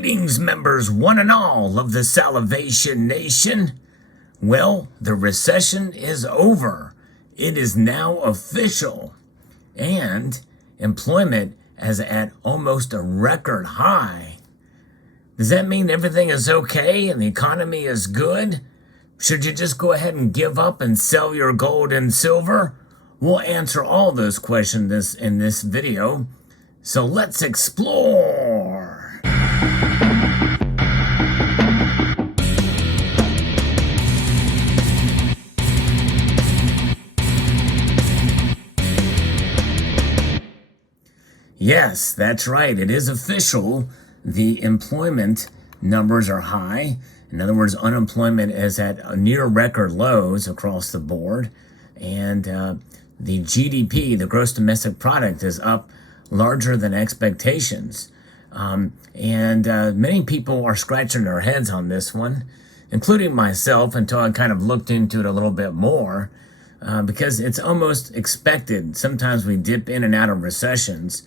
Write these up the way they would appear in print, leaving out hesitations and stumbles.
Greetings, members, one and all of the Salivation Nation. Well, the recession is over. It is now official. And employment is at almost a record high. Does that mean everything is okay and the economy is good? Should you just go ahead and give up and sell your gold and silver? We'll answer all those questions in this video. So let's explore. Yes, that's right. It is official. The employment numbers are high. In other words, unemployment is at near record lows across the board. And the GDP, the gross domestic product, is up larger than expectations. Many people are scratching their heads on this one, including myself, until I kind of looked into it a little bit more, because it's almost expected. Sometimes we dip in and out of recessions,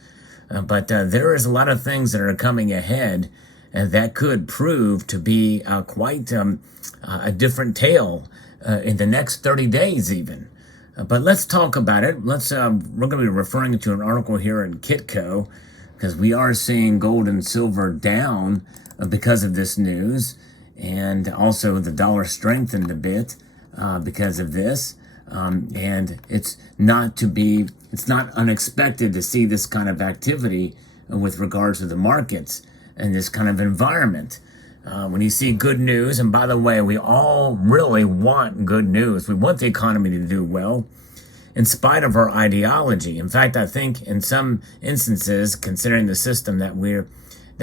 but there is a lot of things that are coming ahead that could prove to be quite a different tale in the next 30 days even. But let's talk about it. We're going to be referring to an article here in Kitco, because we are seeing gold and silver down because of this news, and also the dollar strengthened a bit because of this. And it's not unexpected to see this kind of activity with regards to the markets and this kind of environment. When you see good news, and by the way, we all really want good news. We want the economy to do well, in spite of our ideology. In fact, I think in some instances, considering the system that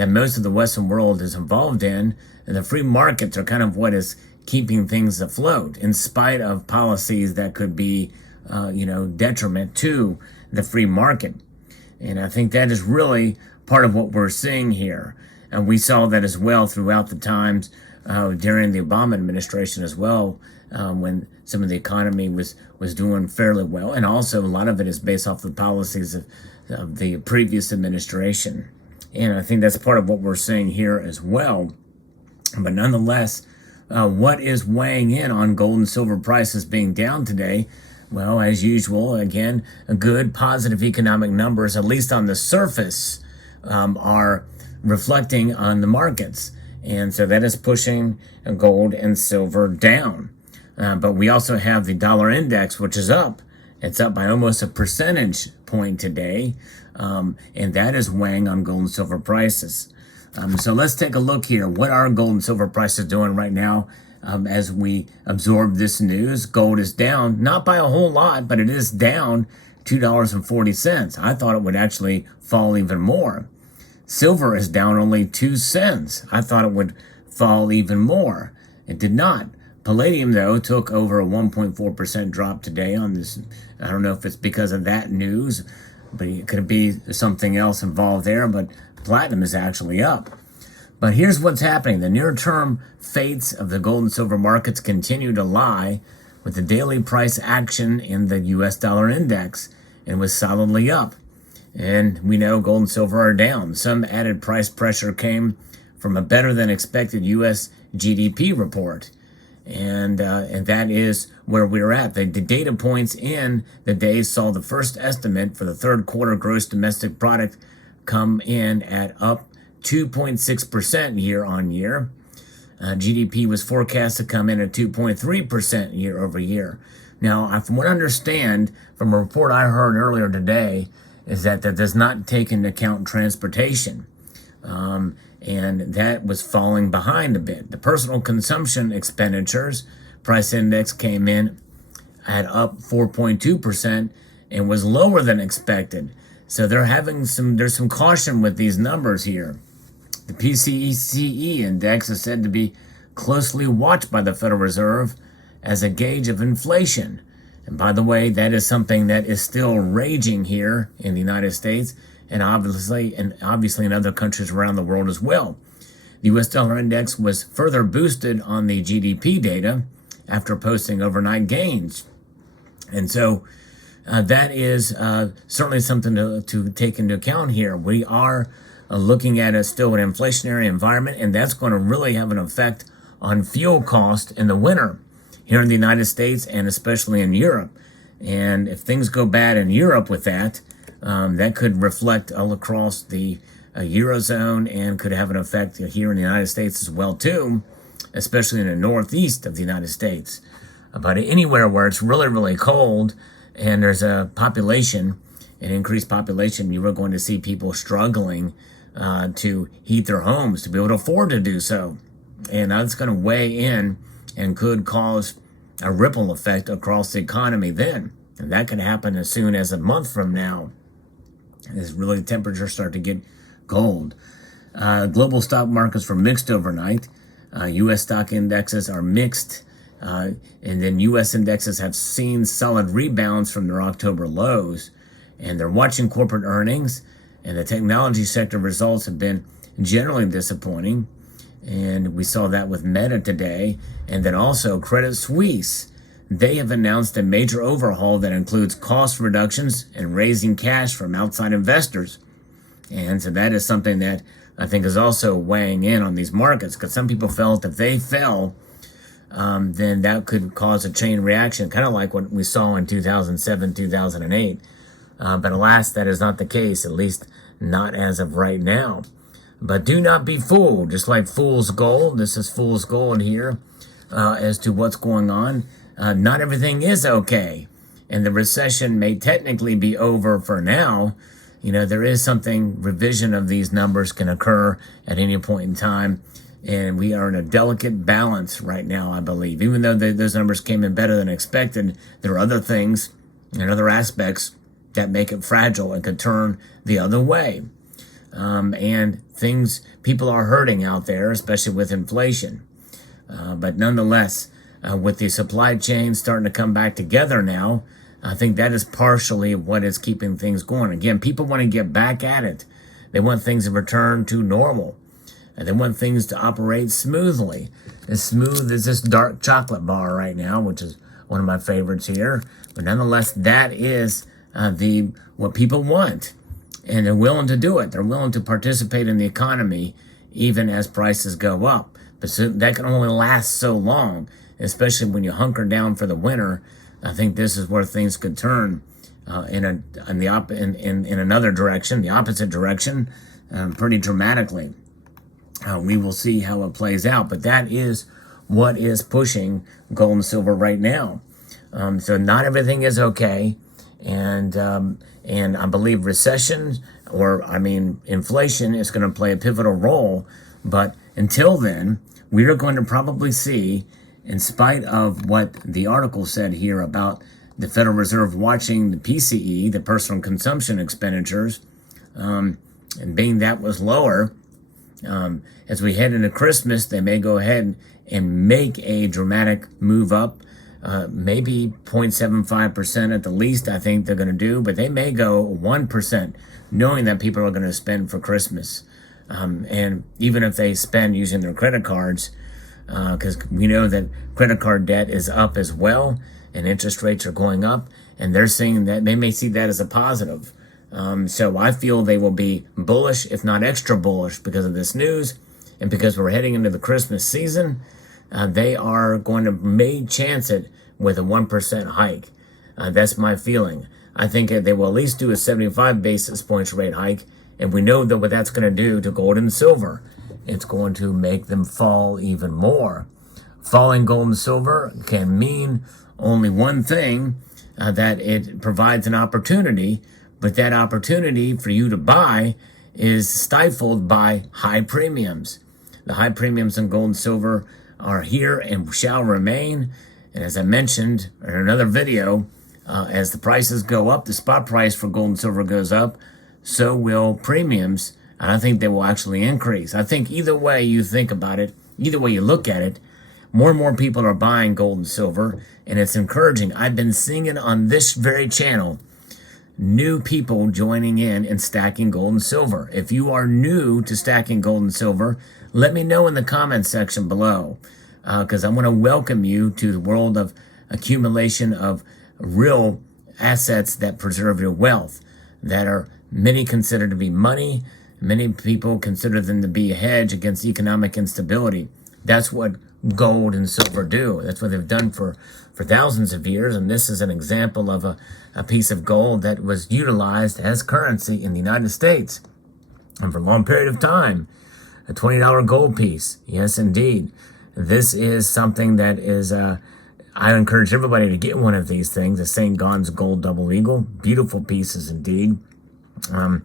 most of the Western world is involved in, and the free markets are kind of what is keeping things afloat, in spite of policies that could be, detriment to the free market. And I think that is really part of what we're seeing here. And we saw that as well throughout the times during the Obama administration as well, when some of the economy was doing fairly well. And also a lot of it is based off the policies of the previous administration. And I think that's part of what we're seeing here as well. But nonetheless, what is weighing in on gold and silver prices being down today? Well, as usual, again, good positive economic numbers, at least on the surface, are reflecting on the markets. And so that is pushing gold and silver down. But we also have the dollar index, which is up. It's up by almost a percentage point today. And that is weighing on gold and silver prices. So let's take a look here. What are gold and silver prices doing right now as we absorb this news? Gold is down, not by a whole lot, but it is down $2.40. I thought it would actually fall even more. Silver is down only 2 cents. I thought it would fall even more. It did not. Palladium, though, took over a 1.4% drop today on this. I don't know if it's because of that news, but it could be something else involved there. But platinum is actually up. But here's what's happening. The near-term fates of the gold and silver markets continue to lie, with the daily price action in the U.S. dollar index, and was solidly up. And we know gold and silver are down. Some added price pressure came from a better-than-expected U.S. GDP report. And that is where we're at. The data points in the day saw the first estimate for the third quarter gross domestic product come in at up 2.6% year on year. GDP was forecast to come in at 2.3% year over year. Now, from what I understand from a report I heard earlier today, is that does not take into account transportation. And that was falling behind a bit. The personal consumption expenditures price index came in at up 4.2% and was lower than expected. So there's some caution with these numbers here. The PCE index is said to be closely watched by the Federal Reserve as a gauge of inflation. And by the way, that is something that is still raging here in the United States, and obviously in other countries around the world as well. The U.S. dollar index was further boosted on the GDP data after posting overnight gains. And so that is certainly something to take into account here. We are looking at still an inflationary environment, and that's going to really have an effect on fuel cost in the winter here in the United States and especially in Europe. And if things go bad in Europe with that, that could reflect all across the Eurozone and could have an effect here in the United States as well too, especially in the northeast of the United States. But anywhere where it's really, really cold and there's a population, an increased population, you are going to see people struggling to heat their homes, to be able to afford to do so. And that's going to weigh in and could cause a ripple effect across the economy then. And that could happen as soon as a month from now, as really the temperatures start to get cold. Global stock markets were mixed overnight. U.S. stock indexes are mixed. And then U.S. indexes have seen solid rebounds from their October lows. And they're watching corporate earnings. And the technology sector results have been generally disappointing. And we saw that with Meta today. And then also Credit Suisse. They have announced a major overhaul that includes cost reductions and raising cash from outside investors. And so that is something that I think is also weighing in on these markets, because some people felt if they fell, then that could cause a chain reaction, kind of like what we saw in 2007, 2008. But alas, that is not the case, at least not as of right now. But do not be fooled, just like fool's gold. This is fool's gold here as to what's going on. Not everything is okay, and the recession may technically be over for now. You know, there is something, revision of these numbers can occur at any point in time, and we are in a delicate balance right now, I believe. Even though those numbers came in better than expected, there are other things and other aspects that make it fragile and could turn the other way. And people are hurting out there, especially with inflation. But nonetheless, with the supply chain starting to come back together now, I think that is partially what is keeping things going. Again, people want to get back at it. They want things to return to normal. And they want things to operate smoothly. As smooth as this dark chocolate bar right now, which is one of my favorites here. But nonetheless, that is what people want. And they're willing to do it. They're willing to participate in the economy even as prices go up. But that can only last so long, especially when you hunker down for the winter. I think this is where things could turn in another direction, the opposite direction, pretty dramatically. We will see how it plays out, but that is what is pushing gold and silver right now. So not everything is okay, and I believe inflation is going to play a pivotal role. But until then, we are going to probably see, in spite of what the article said here about the Federal Reserve watching the PCE, the personal consumption expenditures, and being that was lower, as we head into Christmas, they may go ahead and make a dramatic move up, maybe 0.75% at the least, I think they're going to do, but they may go 1%, knowing that people are going to spend for Christmas. And even if they spend using their credit cards, because we know that credit card debt is up as well, and interest rates are going up, and they're saying that they may see that as a positive. So I feel they will be bullish, if not extra bullish, because of this news, and because we're heading into the Christmas season. They are going to may chance it with a 1% hike. That's my feeling. I think they will at least do a 75 basis points rate hike, and we know that what that's going to do to gold and silver. It's going to make them fall even more. Falling gold and silver can mean only one thing, that it provides an opportunity, but that opportunity for you to buy is stifled by high premiums. The high premiums in gold and silver are here and shall remain. And as I mentioned in another video, as the prices go up, the spot price for gold and silver goes up, so will premiums. And I think they will actually increase. I think either way you think about it, either way you look at it, more and more people are buying gold and silver, and it's encouraging. I've been seeing it on this very channel, new people joining in and stacking gold and silver. If you are new to stacking gold and silver, let me know in the comments section below, because I want to welcome you to the world of accumulation of real assets that preserve your wealth, that are many consider to be money, Many people consider them to be a hedge against economic instability. That's what gold and silver do. That's what they've done for thousands of years. And this is an example of a piece of gold that was utilized as currency in the United States. And for a long period of time, a $20 gold piece. Yes, indeed. This is something that is, I encourage everybody to get one of these things, a St. Gaudens Gold Double Eagle. Beautiful pieces indeed. And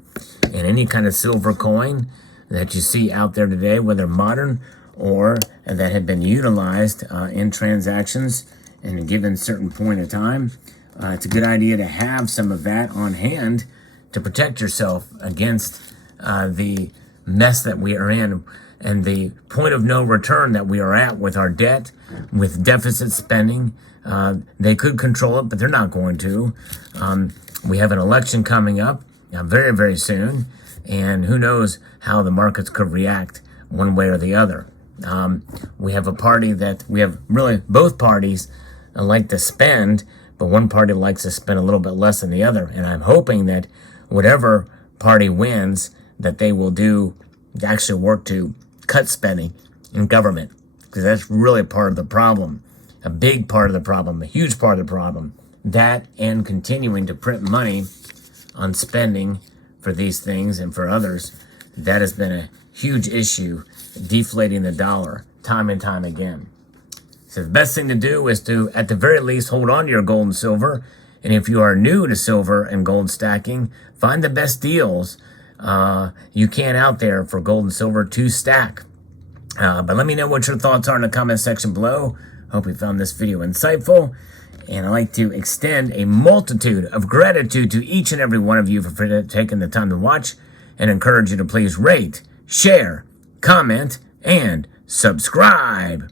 any kind of silver coin that you see out there today, whether modern or that had been utilized in transactions in a given certain point of time, it's a good idea to have some of that on hand to protect yourself against the mess that we are in and the point of no return that we are at with our debt, with deficit spending. They could control it, but they're not going to. We have an election coming up very, very soon, and who knows how the markets could react one way or the other. We have a party that we have really both parties like to spend, but one party likes to spend a little bit less than the other. And I'm hoping that whatever party wins, that they will actually work to cut spending in government, because that's really part of the problem, a big part of the problem, a huge part of the problem. That and continuing to print money on spending for these things and for others, that has been a huge issue, deflating the dollar time and time again. So the best thing to do is to, at the very least, hold on to your gold and silver. And if you are new to silver and gold stacking, find the best deals you can out there for gold and silver to stack. But let me know what your thoughts are in the comment section below. Hope you found this video insightful. And I'd like to extend a multitude of gratitude to each and every one of you for taking the time to watch, and encourage you to please rate, share, comment, and subscribe.